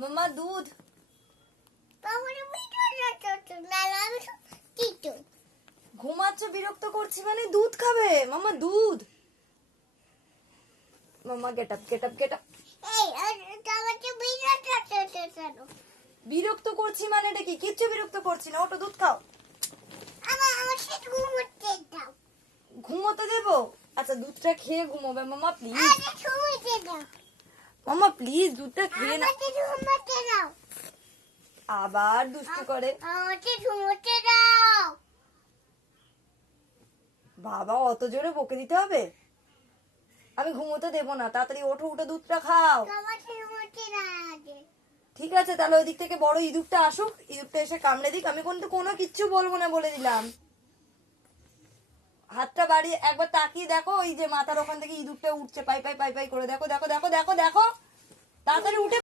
মাম্মা দুধ। ঘুমাচ্ছ, বিরক্ত করছি মানে দুধ খাবে মাম্মা, দুধ। Mamma get up get up get up. বিরক্ত করছি মানে এটা কি? কিচ্ছু বিরক্ত করছি না, ওটা দুধ খাও। ঘুমোতে দেবো? আচ্ছা দুধটা খেয়ে ঘুমোবে মাম্মা প্লিজ। মাম্মা প্লিজ দুধটা খেয়ে না। আবার দুষ্টু করে। বাবা অত জোরে বকে দিতে হবে? আমি ঘুমোতে দেবো না, তাড়াতাড়ি ওঠো, উঠে দুধটা খাও। ঠিক আছে তাহলে ওই দিক থেকে বড় ইঁদুরটা আসুক, ইঁদুরটা এসে কামড়ে দিক, আমি কিন্তু কোনো কিচ্ছু বলবো না বলে দিলাম। হাতটা বাড়িয়ে একবার তাকিয়ে দেখো, ওই যে মাথার ওখান থেকে ইঁদুরটা উঠছে, পাই পাই পাই পাই করে, দেখো দেখো দেখো দেখো দেখো, তাড়াতাড়ি উঠে